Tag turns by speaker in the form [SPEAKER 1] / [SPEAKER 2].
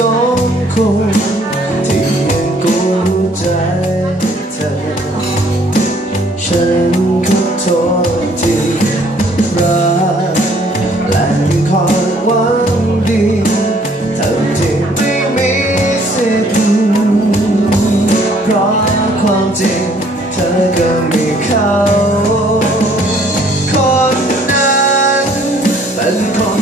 [SPEAKER 1] สองคนที่ยังกู้ใจเธอ ฉันก็โทษทีรักและยังคอยหวังดีทั้งที่ไม่มีสิทธิ์เพราะความจริงเธอก็มีเขาคนนั้นเป็นคน